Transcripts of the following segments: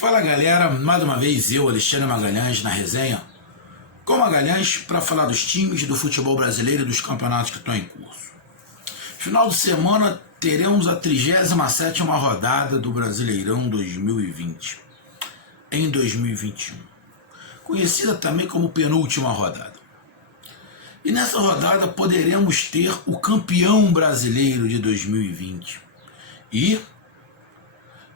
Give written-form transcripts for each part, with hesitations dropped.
Fala galera, mais uma vez eu, Alexandre Magalhães, na resenha com Magalhães para falar dos times do futebol brasileiro e dos campeonatos que estão em curso. Final de semana teremos a 37ª rodada do Brasileirão 2020 em 2021, conhecida também como penúltima rodada. E nessa rodada poderemos ter o campeão brasileiro de 2020. E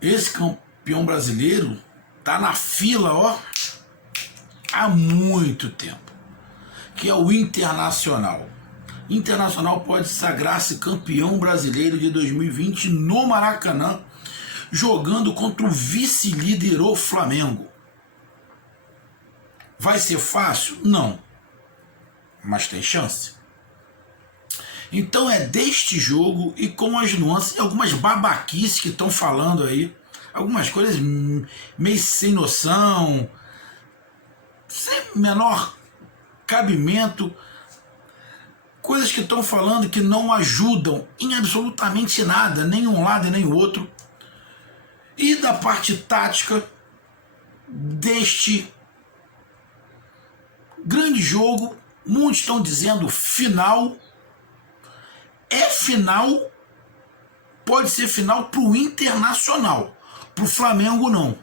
esse campeão brasileiro tá na fila, ó, há muito tempo, que é o Internacional. Internacional pode sagrar-se campeão brasileiro de 2020 no Maracanã, jogando contra o vice-líder, o Flamengo. Vai ser fácil? Não, mas tem chance. Então é deste jogo e com as nuances e algumas babaquices que estão falando aí, algumas coisas meio sem noção, sem menor cabimento, coisas que estão falando que não ajudam em absolutamente nada, nem um lado e nem o outro. E da parte tática deste grande jogo, muitos estão dizendo final. É final, pode ser final para o Internacional, para o Flamengo não.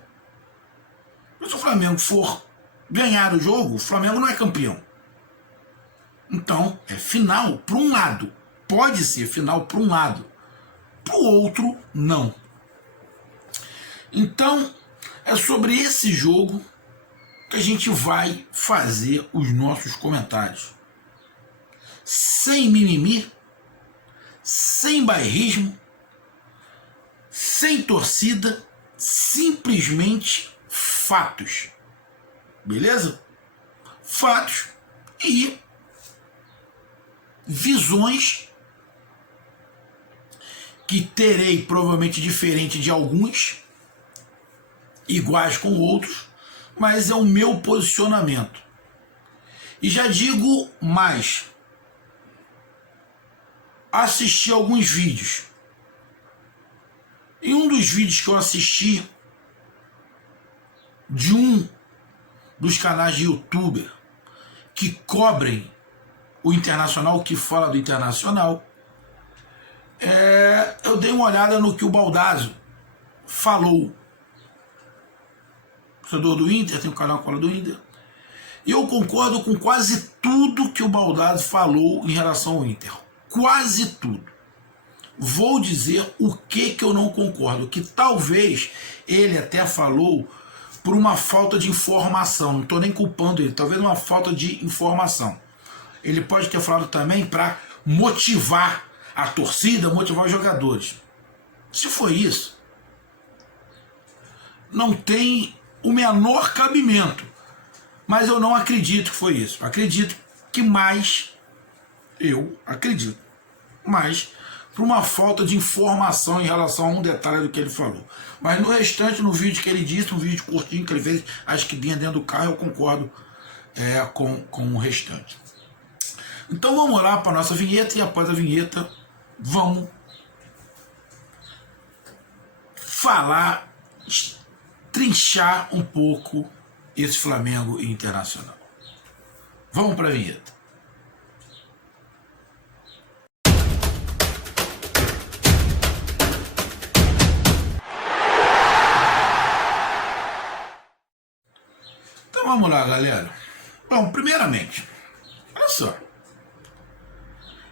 Se o Flamengo for ganhar o jogo, o Flamengo não é campeão. Então é final para um lado, pode ser final para um lado, para o outro não. Então é sobre esse jogo que a gente vai fazer os nossos comentários, sem mimimi, sem bairrismo, sem torcida, simplesmente fatos. Beleza? Fatos e visões que terei provavelmente diferente de alguns, iguais com outros, mas é o meu posicionamento. E já digo mais, assisti alguns vídeos. Em um dos vídeos que eu assisti de um dos canais de youtuber que cobrem o Internacional, que fala do Internacional, eu dei uma olhada no que o Baldazzo falou. Torcedor do Inter, tem um canal que fala do Inter. E eu concordo com quase tudo que o Baldazzo falou em relação ao Inter. Quase tudo. Vou dizer o que eu não concordo, que talvez ele até falou por uma falta de informação, não estou nem culpando ele, talvez uma falta de informação. Ele pode ter falado também para motivar a torcida, motivar os jogadores. Se foi isso, não tem o menor cabimento, mas eu não acredito que foi isso. Acredito que mas por uma falta de informação em relação a um detalhe do que ele falou. Mas no restante, no vídeo que ele disse, um vídeo curtinho que ele fez, acho que dentro do carro, eu concordo com o restante. Então vamos lá para a nossa vinheta e após a vinheta vamos falar, trinchar um pouco esse Flamengo e Internacional. Vamos para a vinheta. Vamos lá, galera. Bom, primeiramente, olha só.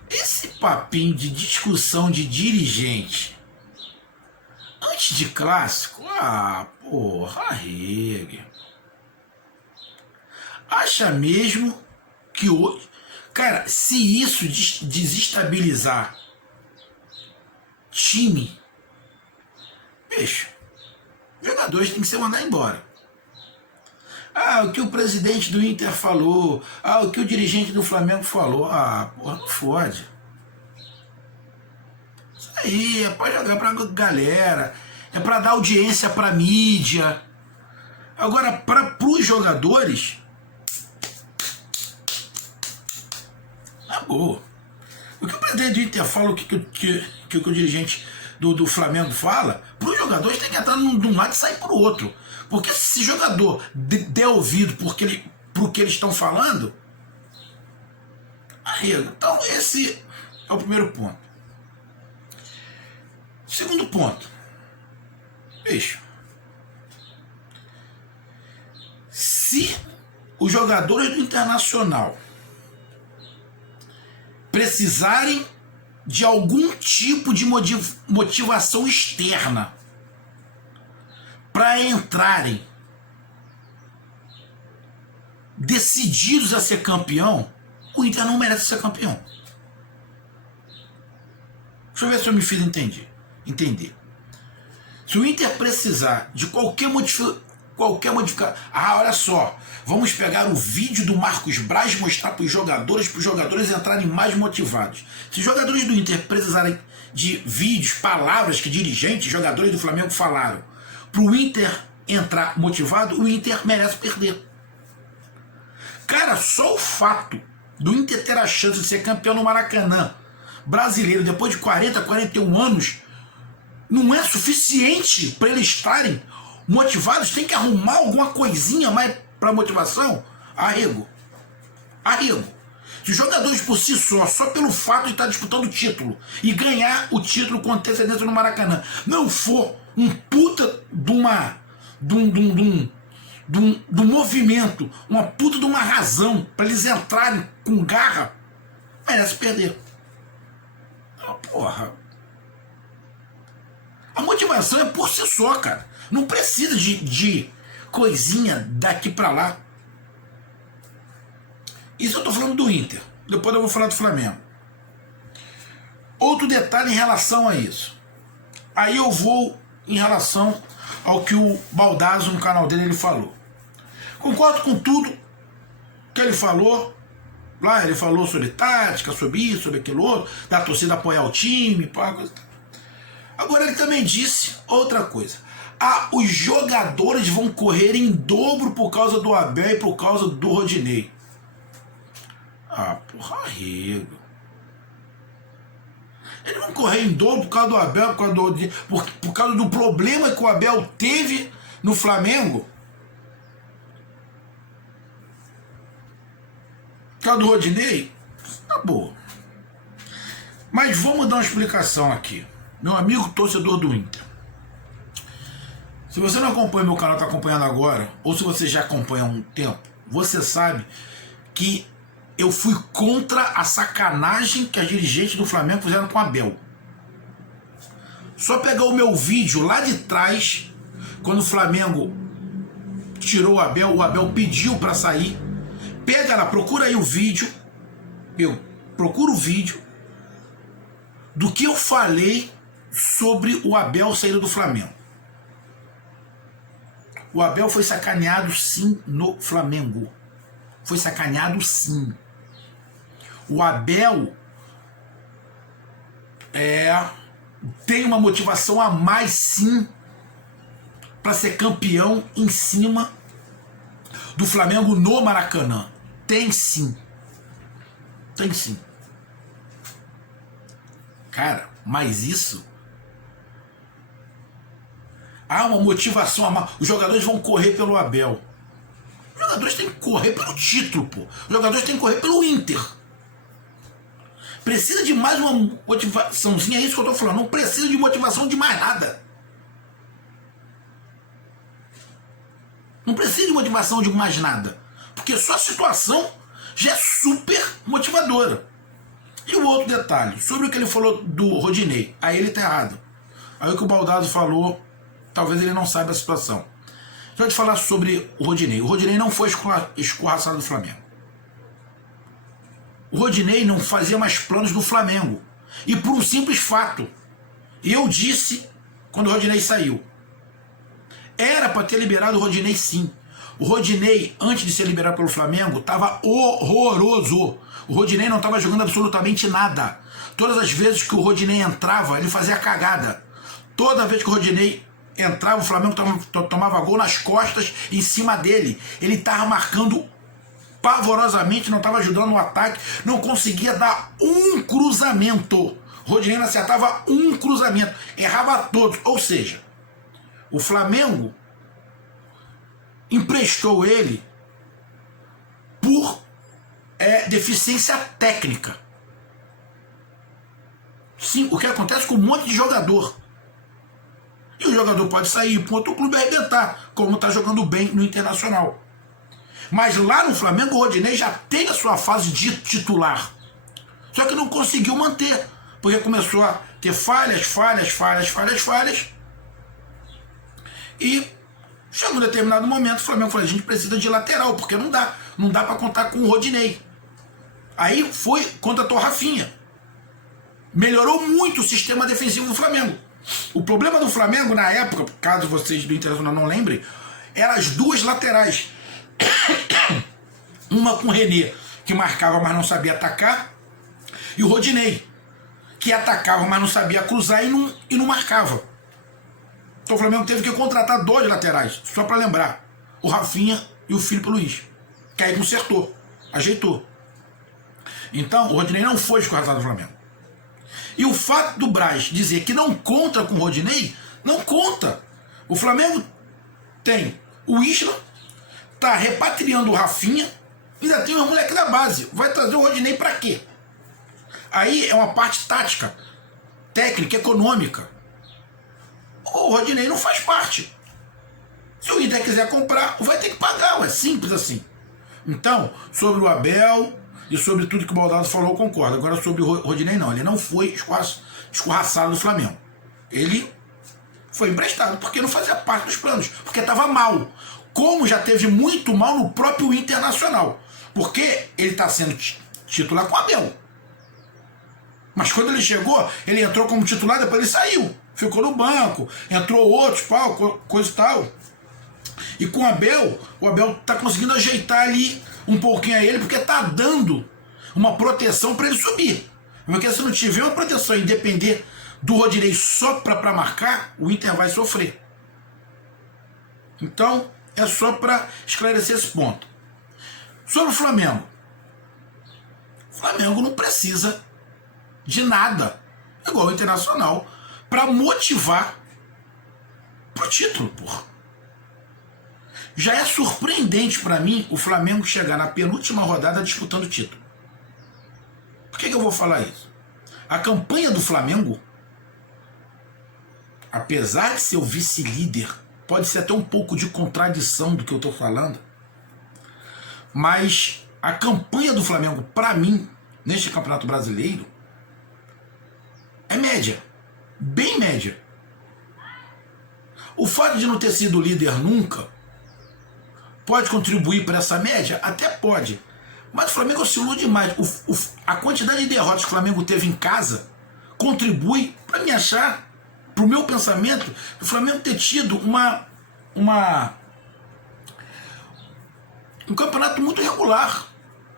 Esse papinho de discussão de dirigente antes de clássico, porra, arregue. Acha mesmo que hoje... Cara, se isso desestabilizar time, bicho, jogadores têm que ser mandar embora. O que o presidente do Inter falou, o que o dirigente do Flamengo falou, porra, não fode. Isso aí é pra jogar pra galera, é pra dar audiência pra mídia. Agora, pros jogadores, na boa. O que o presidente do Inter fala, o que o dirigente do Flamengo fala, para os jogadores tem que entrar de um lado e sair para o outro. Porque se jogador der ouvido pro que eles estão falando, arrego. Então esse é o primeiro ponto. Segundo ponto. Bicho. Se os jogadores do Internacional precisarem de algum tipo de motivação externa para entrarem decididos a ser campeão, o Inter não merece ser campeão. Deixa eu ver se eu me fiz entender. Se o Inter precisar de qualquer modificação, olha só, vamos pegar o vídeo do Marcos Braz e mostrar para os jogadores entrarem mais motivados. Se os jogadores do Inter precisarem de vídeos, palavras que dirigentes, jogadores do Flamengo falaram, para o Inter entrar motivado, o Inter merece perder. Cara, só o fato do Inter ter a chance de ser campeão no Maracanã brasileiro depois de 40, 41 anos não é suficiente para eles estarem motivados. Tem que arrumar alguma coisinha mais para motivação. Arrego. Se os jogadores por si só pelo fato de estar disputando o título e ganhar o título com antecedência no Maracanã, não for um puta de um movimento, uma puta de uma razão para eles entrarem com garra, merece perder. Porra. A motivação é por si só, cara. Não precisa de coisinha daqui pra lá. Isso eu tô falando do Inter. Depois eu vou falar do Flamengo. Outro detalhe em relação a isso. Aí eu vou em relação ao que o Baldasso no canal dele ele falou. Concordo com tudo que ele falou. Lá ele falou sobre tática, sobre isso, sobre aquilo outro, da torcida apoiar o time, pá, coisa. Agora ele também disse outra coisa. Os jogadores vão correr em dobro por causa do Abel e por causa do Rodinei. Porra, arrego. Eles vão correr em dobro por causa do Abel, por causa do Rodinei, por causa do problema que o Abel teve no Flamengo. Por causa do Rodinei? Tá bom. Mas vamos dar uma explicação aqui. Meu amigo torcedor do Inter. Se você não acompanha meu canal, está acompanhando agora, ou se você já acompanha há um tempo, você sabe que eu fui contra a sacanagem que as dirigentes do Flamengo fizeram com o Abel. Só pegar o meu vídeo lá de trás, quando o Flamengo tirou o Abel pediu para sair. Pega lá, procura aí o vídeo. Eu procuro o vídeo do que eu falei sobre o Abel saindo do Flamengo. O Abel foi sacaneado sim no Flamengo. Foi sacaneado sim. O Abel tem uma motivação a mais sim para ser campeão em cima do Flamengo no Maracanã. Tem sim. Tem sim. Cara, mas isso... Há uma motivação a mais. Os jogadores vão correr pelo Abel. Os jogadores têm que correr pelo título, pô. Os jogadores têm que correr pelo Inter. Precisa de mais uma motivaçãozinha, é isso que eu tô falando. Não precisa de motivação de mais nada. Não precisa de motivação de mais nada. Porque só a situação já é super motivadora. E o outro detalhe, sobre o que ele falou do Rodinei. Aí ele tá errado. Aí o que o Baldasso falou, talvez ele não saiba a situação. Deixa eu te falar sobre o Rodinei. O Rodinei não foi escorraçado do Flamengo. O Rodinei não fazia mais planos do Flamengo. E por um simples fato. Eu disse, quando o Rodinei saiu, era para ter liberado o Rodinei sim. O Rodinei, antes de ser liberado pelo Flamengo, estava horroroso. O Rodinei não estava jogando absolutamente nada. Todas as vezes que o Rodinei entrava, ele fazia cagada. Toda vez que o Rodinei entrava, o Flamengo tomava gol nas costas, em cima dele. Ele estava marcando pavorosamente, não estava ajudando no ataque, não conseguia dar um cruzamento. O Rodinei não acertava um cruzamento, errava todos. Ou seja, o Flamengo emprestou ele por deficiência técnica. Sim, o que acontece com um monte de jogador. E o jogador pode sair para outro clube e arrebentar, como está jogando bem no Internacional. Mas lá no Flamengo, o Rodinei já tem a sua fase de titular. Só que não conseguiu manter, porque começou a ter falhas. E chegou um determinado momento, o Flamengo falou, a gente precisa de lateral, porque não dá para contar com o Rodinei. Aí contratou o Rafinha. Melhorou muito o sistema defensivo do Flamengo. O problema do Flamengo na época, caso vocês do Internacional não lembrem, eram as duas laterais. Uma com o René, que marcava, mas não sabia atacar, e o Rodinei, que atacava, mas não sabia cruzar e não marcava. Então o Flamengo teve que contratar dois laterais, só para lembrar, o Rafinha e o Filipe Luiz, que aí consertou, ajeitou. Então o Rodinei não foi escorraçado do Flamengo. E o fato do Braz dizer que não conta com o Rodinei, não conta. O Flamengo tem o Isla, tá repatriando o Rafinha, ainda tem os moleques da base. Vai trazer o Rodinei para quê? Aí é uma parte tática, técnica, econômica. O Rodinei não faz parte. Se o Inter quiser comprar, vai ter que pagar, é simples assim. Então, sobre o Abel e sobre tudo que o Baldado falou, eu concordo. Agora sobre o Rodinei não, ele não foi escorraçado do Flamengo. Ele foi emprestado porque não fazia parte dos planos, porque estava mal. Como já teve muito mal no próprio Internacional, porque ele está sendo titular com o Abel. Mas quando ele chegou, ele entrou como titular, depois ele saiu, ficou no banco, entrou outros, coisa e tal. E com o Abel está conseguindo ajeitar ali um pouquinho a ele, porque está dando uma proteção para ele subir. Porque se não tiver uma proteção e depender do Rodinei só para marcar, o Inter vai sofrer. Então, é só para esclarecer esse ponto. Sobre o Flamengo. O Flamengo não precisa de nada, igual o Internacional, para motivar pro título, porra. Já é surpreendente para mim o Flamengo chegar na penúltima rodada disputando o título. Por que eu vou falar isso? A campanha do Flamengo, apesar de ser o vice-líder, pode ser até um pouco de contradição do que eu estou falando, mas a campanha do Flamengo, para mim, neste Campeonato Brasileiro, é média, bem média. O fato de não ter sido líder nunca pode contribuir para essa média? Até pode. Mas o Flamengo oscilou demais. A quantidade de derrotas que o Flamengo teve em casa contribui para me achar, para o meu pensamento, o Flamengo ter tido um campeonato muito regular,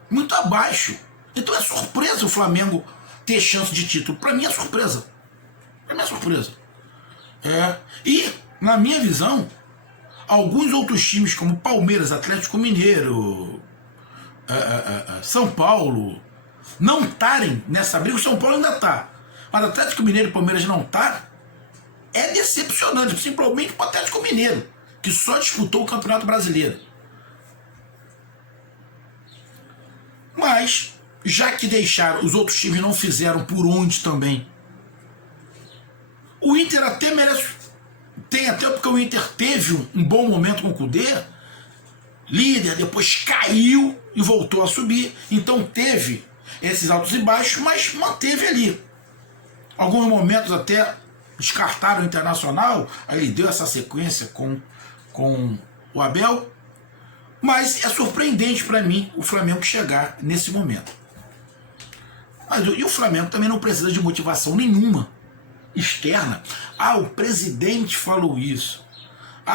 muito abaixo. Então é surpresa o Flamengo ter chance de título. Para mim é surpresa. Para mim é surpresa. E, na minha visão, alguns outros times como Palmeiras, Atlético Mineiro, São Paulo, não estarem nessa briga. O São Paulo ainda está, mas Atlético Mineiro e Palmeiras não tá, é decepcionante, principalmente para o Atlético Mineiro, que só disputou o Campeonato Brasileiro. Mas, já que deixaram, os outros times não fizeram por onde também. O Inter até merece, tem até porque o Inter teve um bom momento com o Kudê, líder, depois caiu e voltou a subir, então teve esses altos e baixos, mas manteve ali. Alguns momentos até descartaram o Internacional, aí ele deu essa sequência com o Abel, mas é surpreendente para mim o Flamengo chegar nesse momento. E o Flamengo também não precisa de motivação nenhuma externa. O presidente falou isso,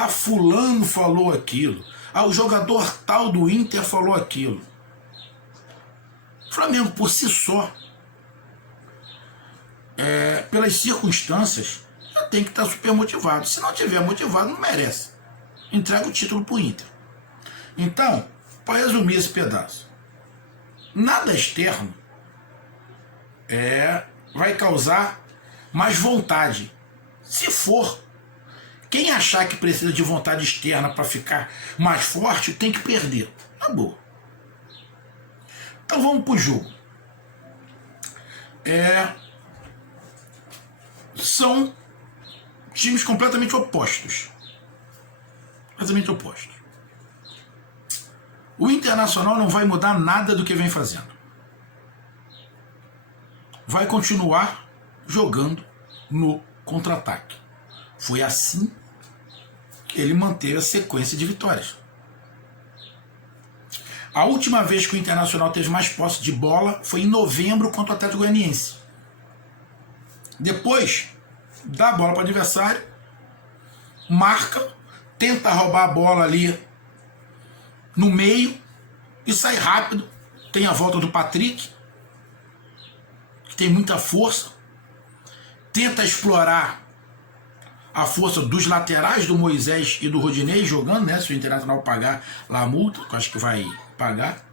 fulano falou aquilo, o jogador tal do Inter falou aquilo. O Flamengo por si só, pelas circunstâncias, já tem que estar super motivado. Se não tiver motivado, não merece. Entrega o título pro Inter. Então, para resumir esse pedaço, nada externo vai causar mais vontade. Se for, Quem achar que precisa de vontade externa para ficar mais forte, tem que perder. Na boa. Então vamos pro jogo. São times completamente opostos. Completamente opostos. O Internacional não vai mudar nada do que vem fazendo. Vai continuar jogando no contra-ataque. Foi assim que ele manteve a sequência de vitórias. A última vez que o Internacional teve mais posse de bola foi em novembro contra o Atlético Goianiense. Depois, dá a bola para o adversário, marca, tenta roubar a bola ali no meio e sai rápido. Tem a volta do Patrick, que tem muita força. Tenta explorar a força dos laterais do Moisés e do Rodinei jogando, né? Se o Internacional pagar lá a multa, que eu acho que vai pagar.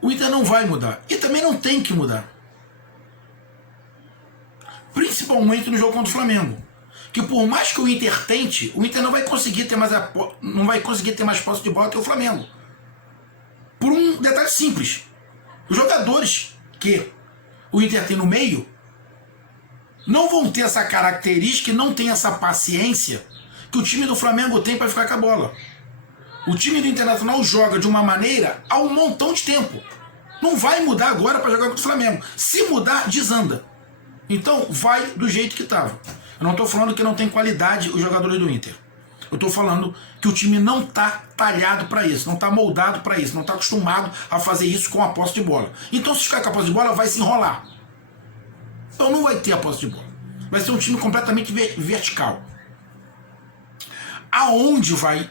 O Inter não vai mudar. E também não tem que mudar. Principalmente no jogo contra o Flamengo. Que por mais que o Inter tente, o Inter não vai conseguir ter mais posse de bola que o Flamengo. Por um detalhe simples. Os jogadores que o Inter tem no meio não vão ter essa característica e não tem essa paciência que o time do Flamengo tem para ficar com a bola. O time do Internacional joga de uma maneira há um montão de tempo. Não vai mudar agora para jogar contra o Flamengo. Se mudar, desanda. Então vai do jeito que estava. Eu não estou falando que não tem qualidade os jogadores do Inter. Eu estou falando que o time não está talhado para isso, não está moldado para isso, não está acostumado a fazer isso com a posse de bola. Então se ficar com a posse de bola, vai se enrolar. Então não vai ter a posse de bola. Vai ser um time completamente vertical. Aonde vai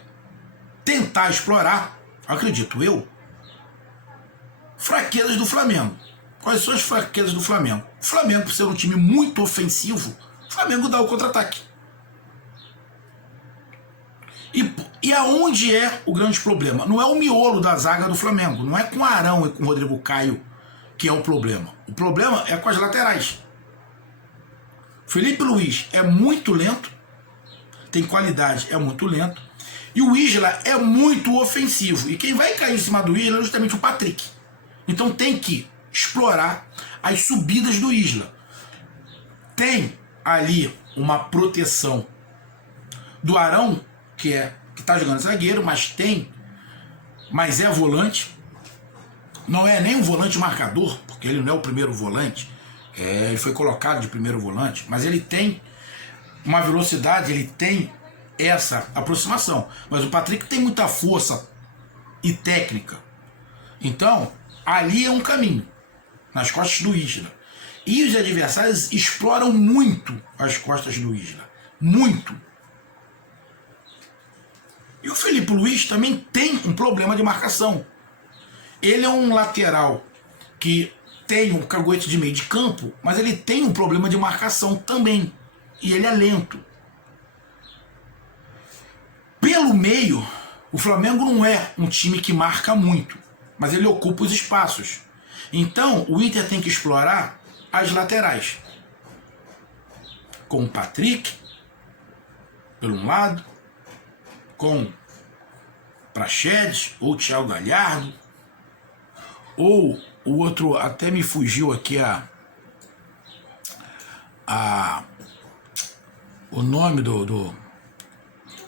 tentar explorar, acredito eu, fraquezas do Flamengo. Quais são as fraquezas do Flamengo? O Flamengo, por ser um time muito ofensivo, o Flamengo dá o contra-ataque. E aonde é o grande problema? Não é o miolo da zaga do Flamengo, não é com o Arão e com o Rodrigo Caio que é o problema. O problema é com as laterais. Felipe Luiz é muito lento, tem qualidade, é muito lento. E o Isla é muito ofensivo. E quem vai cair em cima do Isla é justamente o Patrick. Então tem que explorar as subidas do Isla. Tem ali uma proteção do Arão, que está jogando zagueiro, mas é volante. Não é nem um volante marcador, porque ele não é o primeiro volante. Ele foi colocado de primeiro volante, mas ele tem uma velocidade, ele tem essa aproximação. Mas o Patrick tem muita força e técnica. Então, ali é um caminho, nas costas do Isla. E os adversários exploram muito as costas do Isla. Muito. E o Felipe Luiz também tem um problema de marcação. Ele é um lateral que tem um caguete de meio de campo, mas ele tem um problema de marcação também. E ele é lento. Pelo meio, o Flamengo não é um time que marca muito, mas ele ocupa os espaços. Então, o Inter tem que explorar as laterais. Com o Patrick, por um lado, com Praxedes, ou Thiago Galhardo, ou o outro, até me fugiu aqui o nome do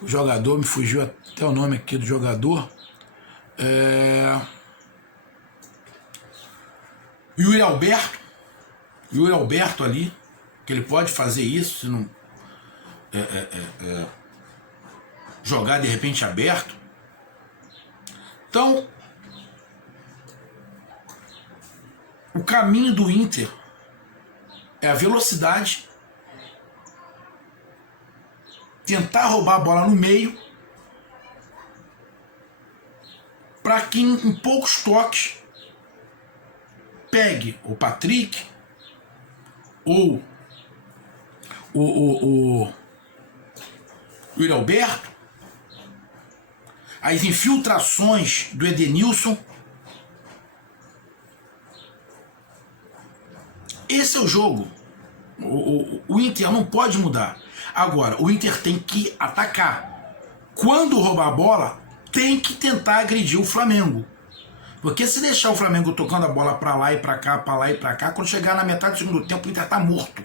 jogador, me fugiu até o nome aqui do jogador. Yuri Alberto ali, que ele pode fazer isso, se não jogar de repente aberto. Então, o caminho do Inter é a velocidade, tentar roubar a bola no meio, para que em poucos toques pegue o Patrick ou o Yuri Alberto, as infiltrações do Edenilson. Esse é o jogo. O Inter não pode mudar. Agora, o Inter tem que atacar. Quando roubar a bola, tem que tentar agredir o Flamengo. Porque se deixar o Flamengo tocando a bola pra lá e pra cá, pra lá e pra cá, quando chegar na metade do segundo tempo, o Inter tá morto.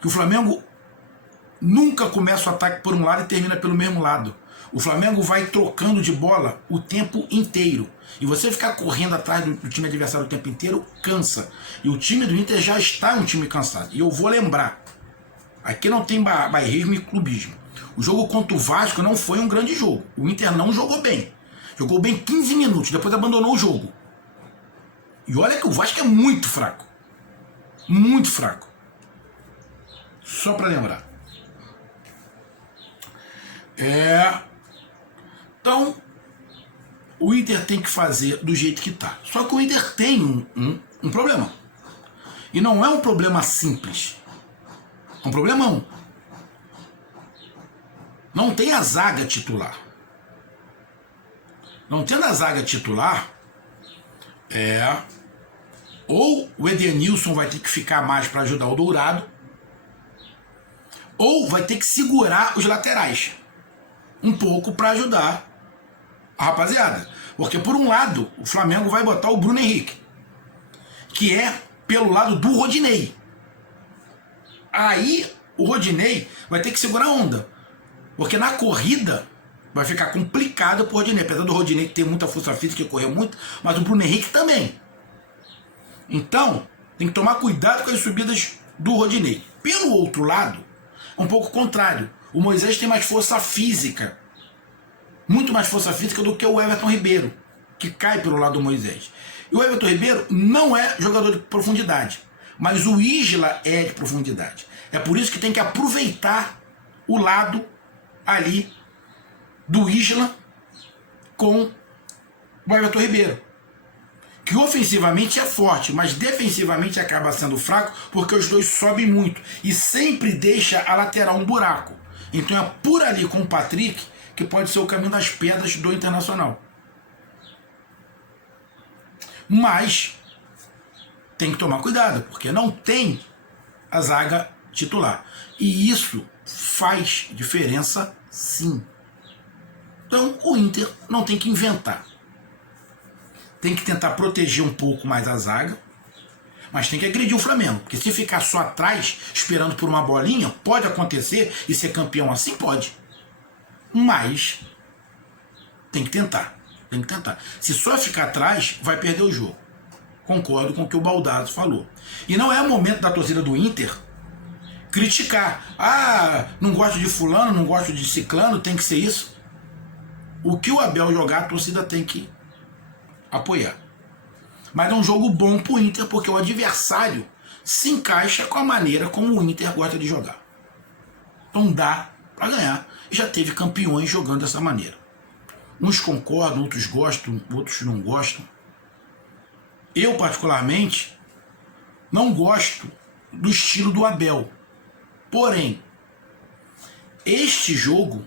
Que o Flamengo nunca começa o ataque por um lado e termina pelo mesmo lado. O Flamengo vai trocando de bola o tempo inteiro. E você ficar correndo atrás do time adversário o tempo inteiro, cansa. E o time do Inter já está um time cansado. E eu vou lembrar, aqui não tem bairrismo e clubismo. O jogo contra o Vasco não foi um grande jogo. O Inter não jogou bem. Jogou bem 15 minutos, depois abandonou o jogo. E olha que o Vasco é muito fraco. Muito fraco. Só para lembrar. Então, o Inter tem que fazer do jeito que tá. Só que o Inter tem um problema. E não é um problema simples. É um problemão. Não tem a zaga titular. Não tendo a zaga titular, ou o Edenilson vai ter que ficar mais para ajudar o Dourado, ou vai ter que segurar os laterais um pouco para ajudar a rapaziada. Porque por um lado, o Flamengo vai botar o Bruno Henrique, que é pelo lado do Rodinei. Aí o Rodinei vai ter que segurar a onda, porque na corrida vai ficar complicado pro Rodinei, apesar do Rodinei ter muita força física e correr muito, mas o Bruno Henrique também. Então, tem que tomar cuidado com as subidas do Rodinei. Pelo outro lado, é um pouco contrário. O Moisés tem mais força física, muito mais força física do que o Everton Ribeiro, que cai pelo lado do Moisés. E o Everton Ribeiro não é jogador de profundidade, mas o Isla é de profundidade. É por isso que tem que aproveitar o lado ali do Isla com o Everton Ribeiro, que ofensivamente é forte, mas defensivamente acaba sendo fraco, porque os dois sobem muito e sempre deixa a lateral um buraco. Então é por ali com o Patrick que pode ser o caminho das pedras do Internacional. Mas tem que tomar cuidado, porque não tem a zaga titular. E isso faz diferença sim. Então o Inter não tem que inventar. Tem que tentar proteger um pouco mais a zaga, mas tem que agredir o Flamengo. Porque se ficar só atrás, esperando por uma bolinha, pode acontecer e ser campeão assim? Pode. Mas tem que tentar. Tem que tentar. Se só ficar atrás, vai perder o jogo. Concordo com o que o Baldassi falou. E não é o momento da torcida do Inter criticar. Ah, não gosto de fulano, não gosto de ciclano, tem que ser isso. O que o Abel jogar, a torcida tem que apoiar. Mas é um jogo bom pro Inter, porque o adversário se encaixa com a maneira como o Inter gosta de jogar. Então dá para ganhar. E já teve campeões jogando dessa maneira. Uns concordam, outros gostam, outros não gostam. Eu, particularmente, não gosto do estilo do Abel. Porém, este jogo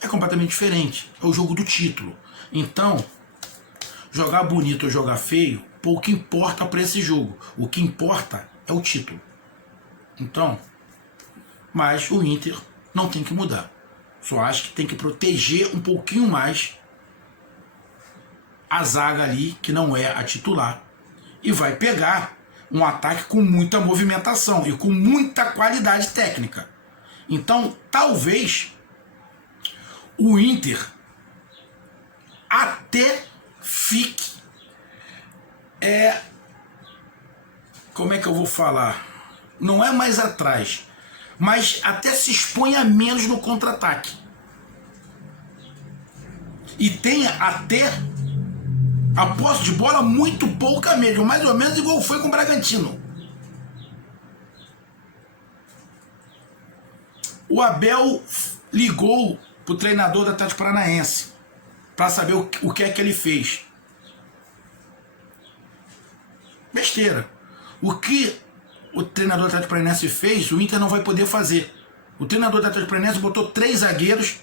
é completamente diferente. É o jogo do título. Então, jogar bonito ou jogar feio, pouco importa para esse jogo. O que importa é o título. Então, mas o Inter não tem que mudar. Só acho que tem que proteger um pouquinho mais a zaga ali, que não é a titular. E vai pegar um ataque com muita movimentação e com muita qualidade técnica. Então, talvez o Inter até fique, como é que eu vou falar? Não é mais atrás, mas até se exponha menos no contra-ataque. E tenha até a posse de bola muito pouca mesmo, mais ou menos igual foi com o Bragantino. O Abel ligou pro treinador do Atlético Paranaense para saber o que é que ele fez. Besteira. O que o treinador do Atlético Paranaense fez, o Inter não vai poder fazer. O treinador do Atlético Paranaense botou 3 zagueiros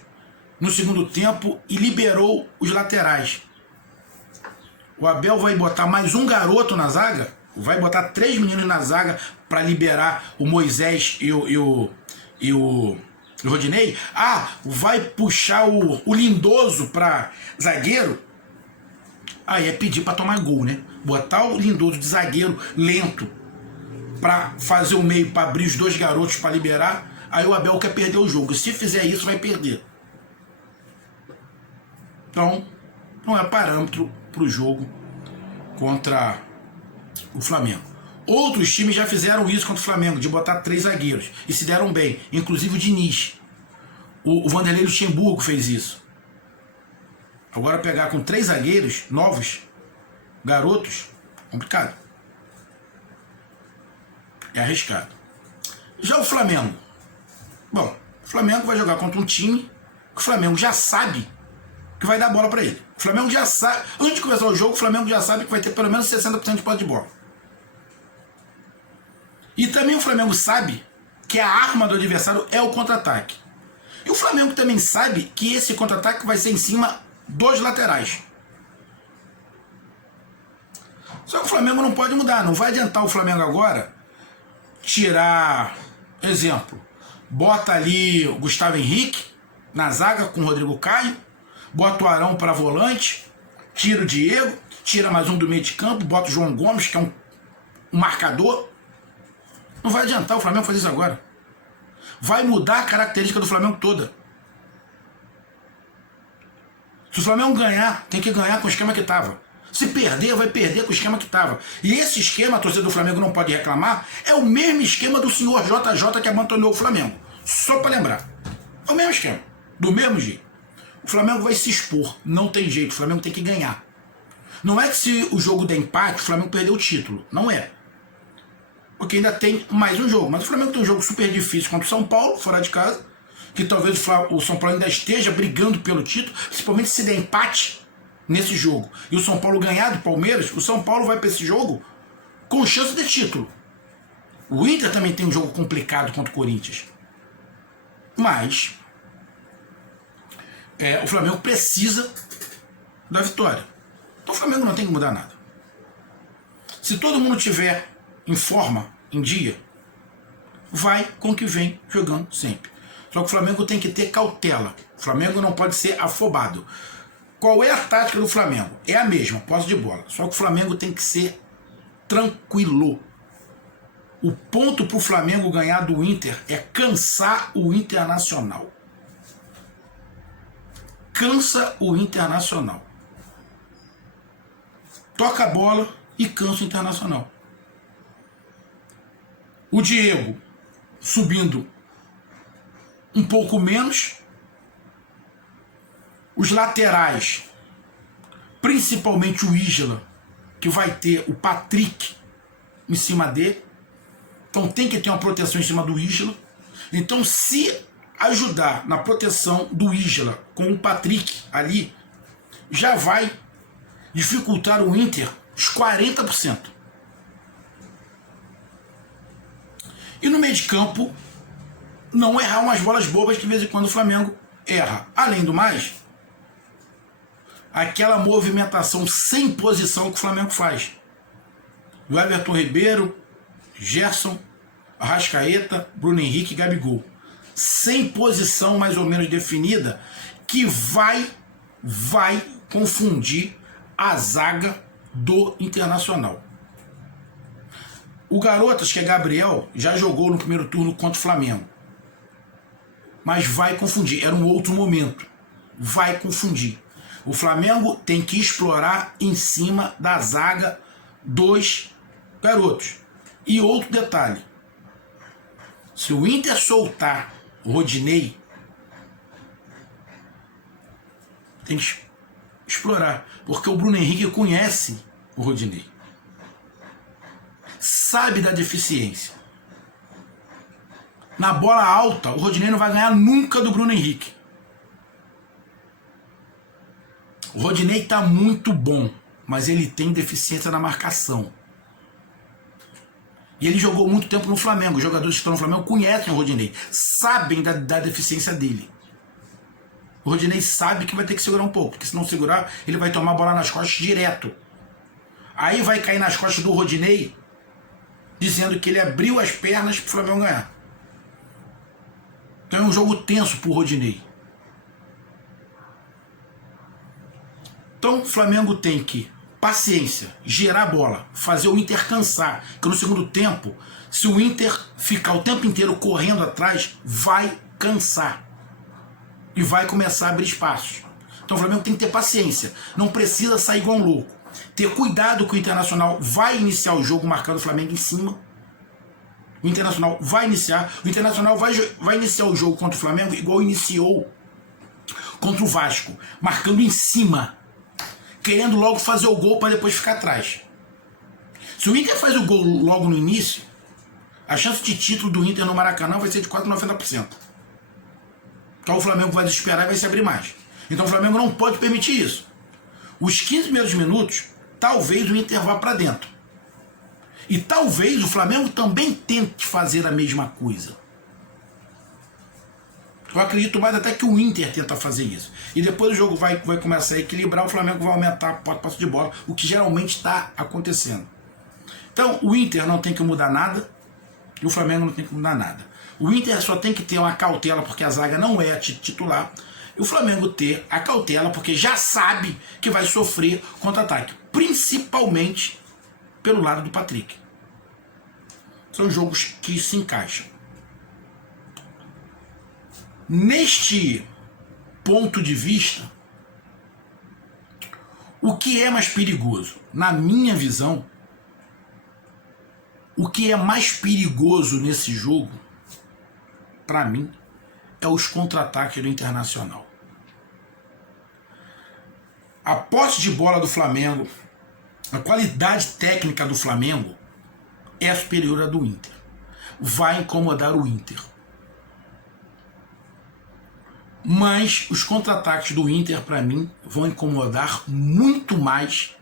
no segundo tempo e liberou os laterais. O Abel vai botar mais um garoto na zaga? Vai botar 3 meninos na zaga para liberar o Moisés e o Rodinei? Ah, vai puxar o Lindoso para zagueiro? Aí é pedir para tomar gol, né? Botar o Lindoso de zagueiro lento para fazer o meio, para abrir os 2 garotos para liberar. Aí o Abel quer perder o jogo. Se fizer isso, vai perder. Então, não é parâmetro para o jogo contra o Flamengo. Outros times já fizeram isso contra o Flamengo, de botar 3 zagueiros, e se deram bem, inclusive o Diniz. O Vanderlei Luxemburgo fez isso. Agora pegar com 3 zagueiros novos, garotos, complicado. É arriscado. Já o Flamengo. Bom, o Flamengo vai jogar contra um time que o Flamengo já sabe que vai dar bola para ele. O Flamengo já sabe, antes de começar o jogo, o Flamengo já sabe que vai ter pelo menos 60% de posse de bola. E também o Flamengo sabe que a arma do adversário é o contra-ataque. E o Flamengo também sabe que esse contra-ataque vai ser em cima dos laterais. Só que o Flamengo não pode mudar, não vai adiantar o Flamengo agora tirar, exemplo, bota ali o Gustavo Henrique na zaga com o Rodrigo Caio, bota o Arão para volante, tira o Diego, tira mais um do meio de campo, bota o João Gomes, que é um marcador. Não vai adiantar o Flamengo fazer isso agora. Vai mudar a característica do Flamengo toda. Se o Flamengo ganhar, tem que ganhar com o esquema que estava. Se perder, vai perder com o esquema que estava. E esse esquema, a torcida do Flamengo não pode reclamar, é o mesmo esquema do senhor JJ que abandonou o Flamengo. Só para lembrar. É o mesmo esquema. Do mesmo jeito. O Flamengo vai se expor. Não tem jeito. O Flamengo tem que ganhar. Não é que se o jogo der empate, o Flamengo perdeu o título. Não é. Porque ainda tem mais um jogo. Mas o Flamengo tem um jogo super difícil contra o São Paulo, fora de casa, que talvez o São Paulo ainda esteja brigando pelo título, principalmente se der empate nesse jogo e o São Paulo ganhar do Palmeiras, o São Paulo vai para esse jogo com chance de título. O Inter também tem um jogo complicado contra o Corinthians. Mas o Flamengo precisa da vitória. Então o Flamengo não tem que mudar nada. Se todo mundo tiver em forma, em dia, vai com o que vem jogando sempre. Só que o Flamengo tem que ter cautela. O Flamengo não pode ser afobado. Qual é a tática do Flamengo? É a mesma, posse de bola. Só que o Flamengo tem que ser tranquilo. O ponto para o Flamengo ganhar do Inter é cansar o Internacional. Cansa o Internacional. Toca a bola e cansa o Internacional. O Diego subindo um pouco menos. Os laterais, principalmente o Isla, que vai ter o Patrick em cima dele. Então tem que ter uma proteção em cima do Isla. Então se ajudar na proteção do Isla com o Patrick ali, já vai dificultar o Inter os 40%. E no meio de campo, não errar umas bolas bobas que de vez em quando o Flamengo erra. Além do mais, aquela movimentação sem posição que o Flamengo faz. Do Everton Ribeiro, Gerson, Arrascaeta, Bruno Henrique e Gabigol. Sem posição mais ou menos definida, que vai confundir a zaga do Internacional. O Garotas, que é Gabriel, já jogou no primeiro turno contra o Flamengo. Mas vai confundir. Era um outro momento. Vai confundir. O Flamengo tem que explorar em cima da zaga dos garotos. E outro detalhe. Se o Inter soltar o Rodinei, tem que explorar. Porque o Bruno Henrique conhece o Rodinei. Sabe da deficiência. Na bola alta, o Rodinei não vai ganhar nunca do Bruno Henrique. O Rodinei está muito bom, mas ele tem deficiência na marcação. E ele jogou muito tempo no Flamengo. Os jogadores que estão no Flamengo conhecem o Rodinei, sabem da deficiência dele. O Rodinei sabe que vai ter que segurar um pouco, porque se não segurar, ele vai tomar a bola nas costas direto. Aí vai cair nas costas do Rodinei, dizendo que ele abriu as pernas pro Flamengo ganhar. Então é um jogo tenso pro Rodinei. Então o Flamengo tem que, paciência, girar a bola, fazer o Inter cansar, que no segundo tempo, se o Inter ficar o tempo inteiro correndo atrás, vai cansar e vai começar a abrir espaços. Então o Flamengo tem que ter paciência, não precisa sair igual um louco, ter cuidado que o Internacional vai iniciar o jogo marcando o Flamengo em cima. O Internacional vai iniciar, o Internacional vai iniciar o jogo contra o Flamengo igual iniciou contra o Vasco, marcando em cima, querendo logo fazer o gol para depois ficar atrás. Se o Inter faz o gol logo no início, a chance de título do Inter no Maracanã vai ser de quase 90%. Então o Flamengo vai desesperar e vai se abrir mais. Então o Flamengo não pode permitir isso. Os 15 primeiros minutos, talvez o Inter vá para dentro. E talvez o Flamengo também tente fazer a mesma coisa. Eu acredito mais até que o Inter tenta fazer isso. E depois o jogo vai começar a equilibrar, o Flamengo vai aumentar a posse de bola, o que geralmente está acontecendo. Então o Inter não tem que mudar nada e o Flamengo não tem que mudar nada. O Inter só tem que ter uma cautela porque a zaga não é titular. E o Flamengo ter a cautela porque já sabe que vai sofrer contra-ataque. Principalmente pelo lado do Patrick. São jogos que se encaixam. Neste ponto de vista, o que é mais perigoso? Na minha visão, o que é mais perigoso nesse jogo, para mim, é os contra-ataques do Internacional. A posse de bola do Flamengo, a qualidade técnica do Flamengo é superior à do Inter. Vai incomodar o Inter. Mas os contra-ataques do Inter, para mim, vão incomodar muito mais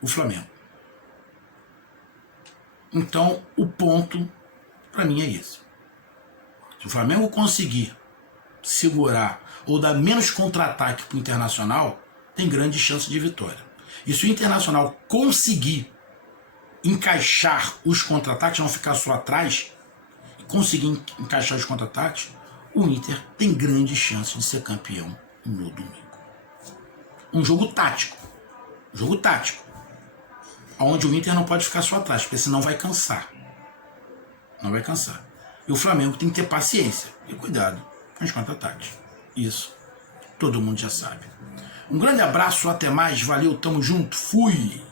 o Flamengo. Então, o ponto, para mim, é esse. Se o Flamengo conseguir segurar ou dar menos contra-ataque para o Internacional, tem grande chance de vitória. E se o Internacional conseguir encaixar os contra-ataques, não ficar só atrás, e conseguir encaixar os contra-ataques, o Inter tem grande chance de ser campeão no domingo. Um jogo tático. Jogo tático. Onde o Inter não pode ficar só atrás, porque senão vai cansar. Não vai cansar. E o Flamengo tem que ter paciência e cuidado com os contra-ataques. Isso todo mundo já sabe. Um grande abraço, até mais, valeu, tamo junto, fui!